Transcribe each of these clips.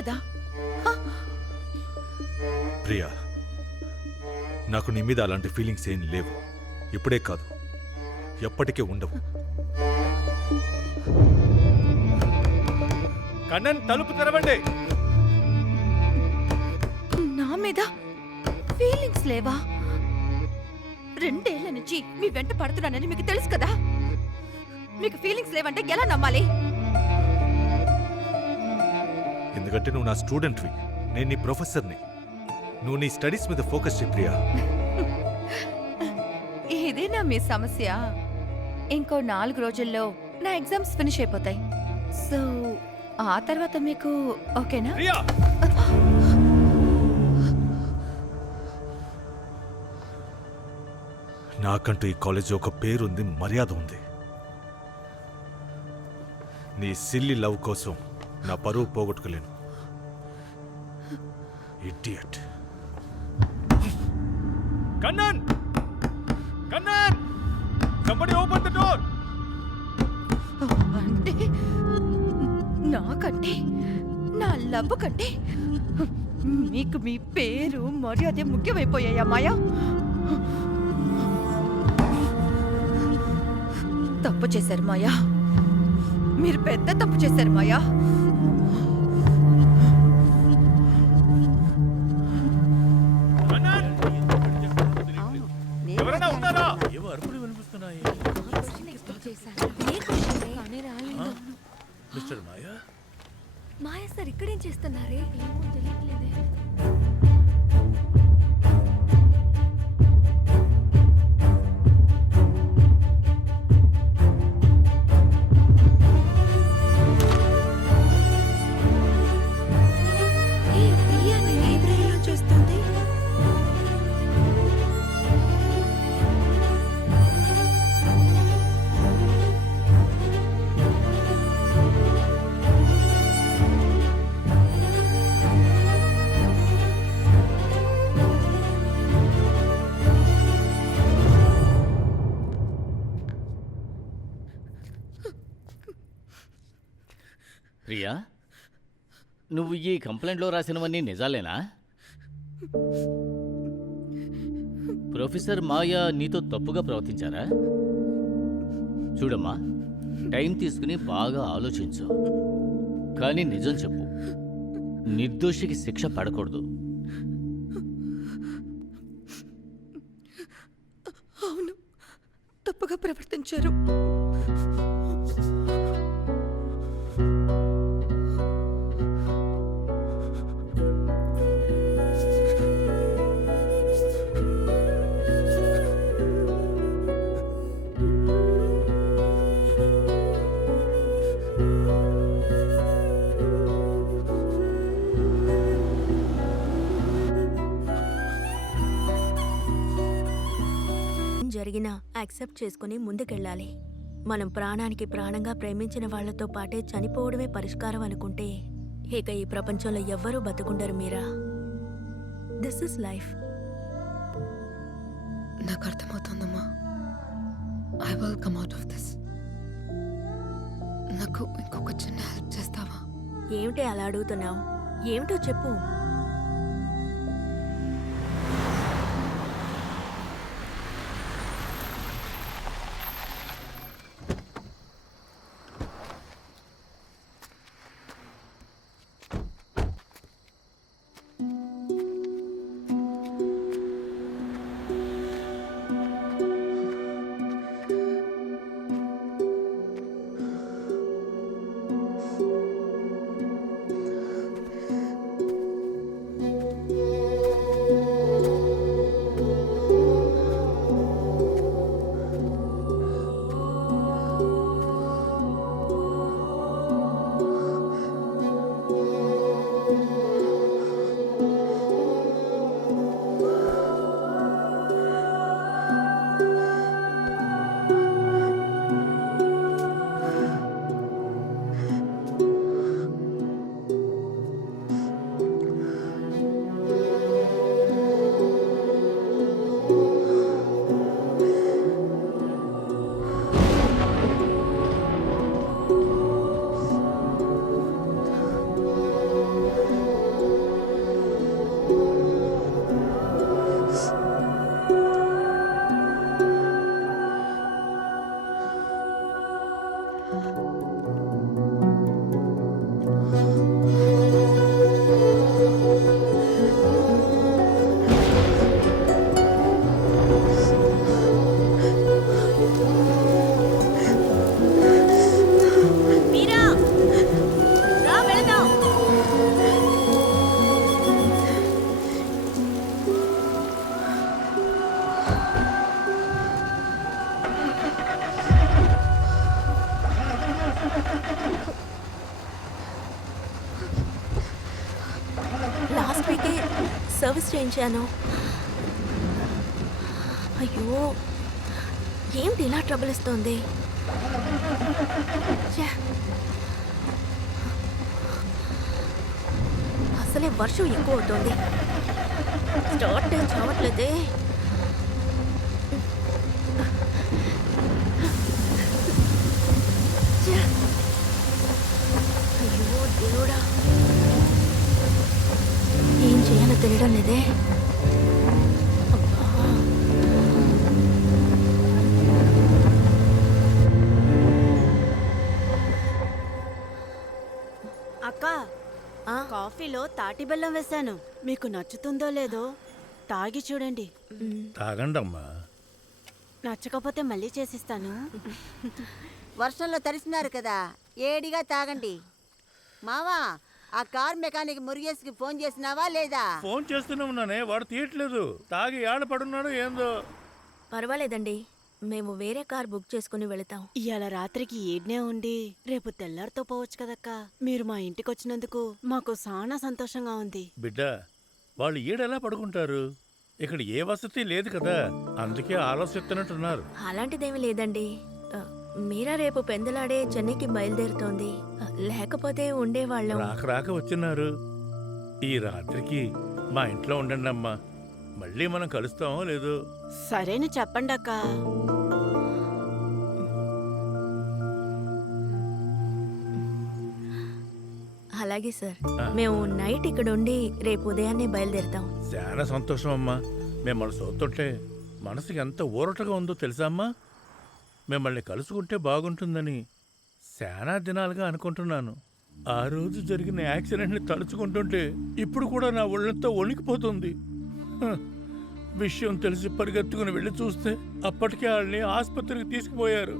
తెలియలేదా? ప్రియా, నాకు నీ మీద అలాంటి ఫీలింగ్స్ ఏం లేవు. ఇప్పుడే కాదు, ఎప్పటికీ ఉండవు. కన్నన్, తలుపు తెరవండి. నా మీద ఫీలింగ్స్ లేవా? 2 ఏళ్ల నుంచి మీ వెంట పడుతున్నానని మీకు తెలుసు కదా. మీకు ఫీలింగ్స్ లేవంటే ఎలా నమ్మాలి? ఎందుకంటే నువ్వు నా స్టూడెంట్వి, నేను నీ ప్రొఫెసర్ని. నువ్వు నీ స్టడీస్ మీద ఫోకస్ చేయి ప్రియా. ఇదేనా మీ సమస్య? ఇంకో 4 రోజుల్లో నా ఎగ్జామ్స్ ఫినిష్ అయిపోతాయి. సో ఆ తర్వాత మీకు ఓకేనా? ప్రియా, నాకంటూ ఈ కాలేజీ ఒక పేరుంది, మర్యాద ఉంది. నీ సిల్లీ లవ్ కోసం నా పరువు పోగొట్టుకోలేను. Idiot. Kannan! Kannan! Somebody open the door! అంటే నాకంటే, నా లవ్ కంటే మీకు మీ పేరు మర్యాద ముఖ్యమైపోయాయా మాయా? తప్పు చేశారు మాయా, మీరు పెద్ద తప్పు చేశారు మాయా. ఎవరైనా ఉన్నారా? ఏవో అరుపులు వినిపిస్తున్నాయి. మిస్టర్ మాయా, మాయా సార్ ఇక్కడేం చేస్తున్నారే? ఏమో తెలియట్లేదే. ప్రియా, నువ్వు ఈ కంప్లైంట్లో రాసినవన్నీ నిజాలేనా? ప్రొఫెసర్ మాయా నీతో తప్పుగా ప్రవర్తించారా? చూడమ్మా, టైం తీసుకుని బాగా ఆలోచించు. కానీ నిజం చెప్పు, నిర్దోషికి శిక్ష పడకూడదు. అవును, తప్పుగా ప్రవర్తించారు. జరిగినా యాక్సెప్ట్ చేసుకుని ముందుకెళ్ళాలి. మనం ప్రాణానికి ప్రాణంగా ప్రేమించిన వాళ్లతో పాటే చనిపోవడమే పరిష్కారం అనుకుంటే ఇక ఈ ప్రపంచంలో ఎవ్వరూ బతుకుండరు మీరా. This is life. నాకు అర్థమవుతుందమ్మా. I will come out of this. నాకు ఇంకొక చిన్న హెల్ప్ చేస్తావా? ఏమిటి అలా అడుగుతున్నావు? ఏమిటో చెప్పు. వీకే సర్వీస్ చేయించాను. అయ్యో, ఏంటి ఇలా ట్రబుల్ ఇస్తోంది? ఛే! అసలే వర్షం ఎక్కువ అవుతోంది. స్టార్ట్ చావట్లేదే. ఛే! అయ్యో దేవుడా, ఏం చేయాలో తెలియడం లేదే. అబ్బా. అక్క, ఆ, కాఫీలో తాటి బెల్లం వేశాను. మీకు నచ్చుతుందో లేదో తాగి చూడండి. తాగండమ్మా. నచ్చకపోతే మళ్ళీ చేసిస్తాను. వర్షంలో తడిసినారు కదా, ఏడిగా తాగండి. మావా, ఆ కార్ మెకానిక్ మురుగేష్కి ఫోన్ చేసినావా లేదా? ఫోన్ చేస్తూనే ఉన్నానే, వాడు తీయట్లేదు. తాగి ఏడ పడున్నాడు ఏందో. పర్వాలేదండి, మేము వేరే కార్ బుక్ చేసుకుని వెళతాం. ఇవాళ రాత్రికి ఏడ్నే ఉండి రేపు తెల్లారితో పోవచ్చు కదక్క. మీరు మా ఇంటికి వచ్చినందుకు మాకు చాలా సంతోషంగా ఉంది. బిడ్డ, వాళ్ళు ఈడెలా పడుకుంటారు? ఇక్కడ ఏ వసతి లేదు కదా, అందుకే ఆలోచిస్తున్నట్టున్నారు. అలాంటిదేమీ లేదండి. మీరా రేపు పెందలాడే చెన్నైకి బయలుదేరుతోంది. లేకపోతే ఉండేవాళ్ళం. రాక రాక వచ్చినారు. ఈ రాత్రికి మా ఇంట్లో ఉండండి అమ్మా. మళ్ళీ మనం కలుస్తామో లేదో. సరేను చెప్పండి అక్క. అలాగే సార్, మేము నైట్ ఇక్కడ ఉండి రేపు ఉదయాన్నే బయలుదేరుతాం. చాలా సంతోషం అమ్మా. మిమ్మల్ని చూస్తుంటే మనసుకి ఎంత ఊరటగా ఉందో తెలుసా అమ్మా. మిమ్మల్ని కలుసుకుంటే బాగుంటుందని చాలా దినాలుగా అనుకుంటున్నాను. ఆ రోజు జరిగిన యాక్సిడెంట్ని తలుచుకుంటుంటే ఇప్పుడు కూడా నా ఒళ్ళంతా వణికిపోతుంది. విషయం తెలిసి పరిగెత్తుకుని వెళ్ళి చూస్తే అప్పటికే వాళ్ళని ఆసుపత్రికి తీసుకుపోయారు.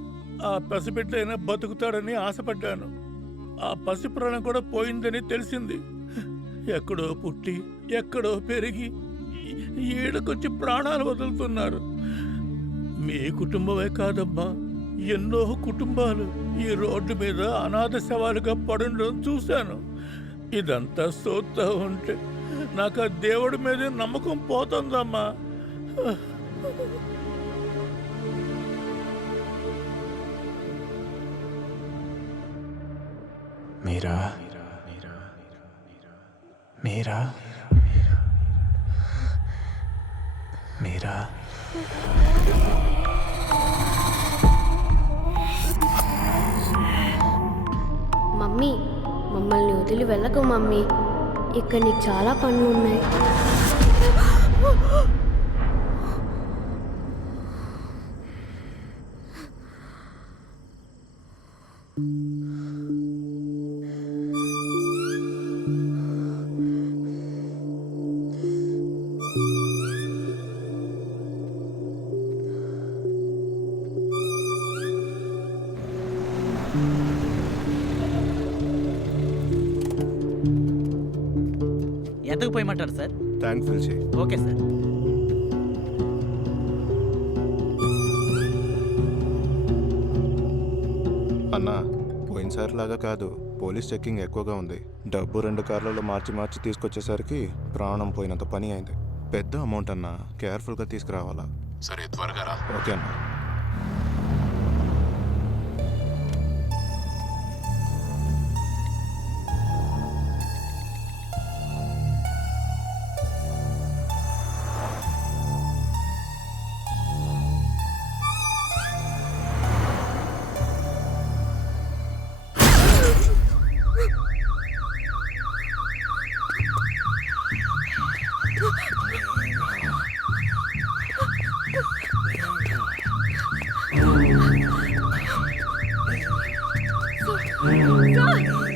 ఆ పసిబిడ్డ అయినా బతుకుతాడని ఆశపడ్డాను. ఆ పసి ప్రాణం కూడా పోయిందని తెలిసింది. ఎక్కడో పుట్టి ఎక్కడో పెరిగి ఏడుకొచ్చి ప్రాణాలు వదులుతున్నారు. మీ కుటుంబమే కాదమ్మా, ఎన్నో కుటుంబాలు ఈ రోడ్డు మీద అనాథ శవాలుగా పడుండడం చూశాను. ఇదంతా చూస్తూ ఉంటే నాకు ఆ దేవుడి మీదే నమ్మకం పోతుందమ్మా. మీరా మీరా మీరా మమ్మీ, మమ్మల్ని వదిలి వెళ్ళకు మమ్మీ. ఇక్కడ నీకు చాలా పనులు ఉన్నాయి. ఎంతకు పోయమంటారు సార్? ట్యాంక్ ఫిల్ చేయి. Okay sir. అన్నా, పోయినసారి లాగా కాదు, పోలీస్ చెక్కింగ్ ఎక్కువగా ఉంది. డబ్బు 2 కార్లలో మార్చి తీసుకొచ్చేసరికి ప్రాణం పోయినంత పని అయింది. పెద్ద అమౌంట్ అన్నా, కేర్ఫుల్గా తీసుకురావాలా? సరే, త్వరగా రా. ఓకే అన్నా. God!